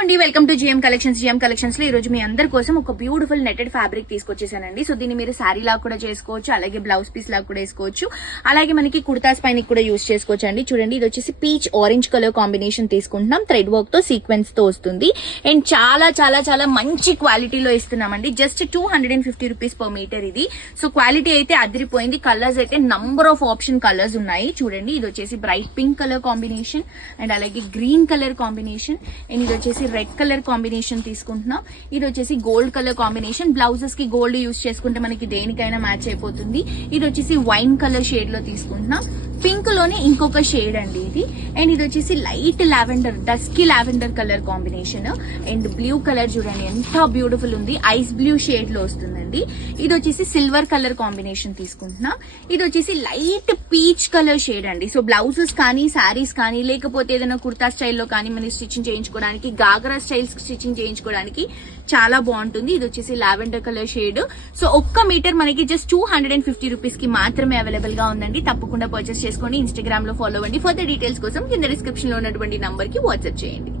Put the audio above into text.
అండి welcome to GM collections లో ఈ రోజు మీ అందరి కోసం ఒక బ్యూటిఫుల్ నెటెడ్ ఫ్యాబ్రిక్ తీసుకొచ్చేసానండి. సో దీన్ని మీరు శారీ లాగా కూడా చేసుకోవచ్చు, అలాగే బ్లౌజ్ పీస్ లాగా కూడా వేసుకోవచ్చు, అలాగే మనకి కుర్తాస్ పైన కూడా యూజ్ చేసుకోవచ్చు అండి. చూడండి, ఇది వచ్చేసి పీచ్ ఆరెంజ్ కలర్ కాంబినేషన్ తీసుకుంటున్నాం. థ్రెడ్ వర్క్ తో సీక్వెన్స్ తో వస్తుంది అండ్ చాలా చాలా చాలా మంచి క్వాలిటీలో ఇస్తున్నామండి. జస్ట్ 250 రూపీస్ పర్ మీటర్ ఇది. సో క్వాలిటీ అయితే అదిరిపోయింది. కలర్స్ అయితే నంబర్ ఆఫ్ ఆప్షన్ కలర్స్ ఉన్నాయి. చూడండి, ఇది వచ్చేసి bright pink colour combination and అలాగే గ్రీన్ కలర్ కాంబినేషన్ అండ్ ఇది వచ్చేసి రెడ్ కలర్ కాంబినేషన్ తీసుకుంటున్నాం. ఇది వచ్చేసి గోల్డ్ కలర్ కాంబినేషన్. బ్లౌజెస్ కి గోల్డ్ యూజ్ చేసుకుంటే మనకి దేనికైనా మ్యాచ్ అయిపోతుంది. ఇది వచ్చేసి వైన్ కలర్ షేడ్ లో తీసుకుంటున్నాం. పింక్ లోనే ఇంకొక షేడ్ అండి ఇది. అండ్ ఇది వచ్చేసి light lavender, dusky lavender colour combination and blue colour చూడండి ఎంత బ్యూటిఫుల్ ఉంది. ఐస్ బ్లూ షేడ్ లో వస్తుందండి. ఇది వచ్చేసి సిల్వర్ కలర్ కాంబినేషన్ తీసుకుంటున్నాం. ఇది వచ్చేసి లైట్ పీచ్ కలర్ షేడ్ అండి. సో బ్లౌజెస్ కానీ శారీస్ కానీ లేకపోతే ఏదైనా కుర్తా స్టైల్లో కానీ మనం స్టిచ్చింగ్ చేయించుకోవడానికి, గాగ్రా స్టైల్స్ స్టిచ్చింగ్ చేయించుకోవడానికి చాలా బాగుంటుంది. ఇది వచ్చేసి లావెండర్ కలర్ షేడ్. సో ఒక్క మీటర్ మనకి జస్ట్ 250 రూపీస్ కి మాత్రమే అవైలబుల్ గా ఉందండి. తప్పకుండా పర్చేస్ చేసుకోండి. ఇన్స్టాగ్రామ్ లో ఫాలో అవ్వండి. ఫర్దర్ డీటెయిల్స్ కోసం కింద డిస్క్రిప్షన్ లో ఉన్నటువంటి నంబర్ కి వాట్సాప్ చేయండి.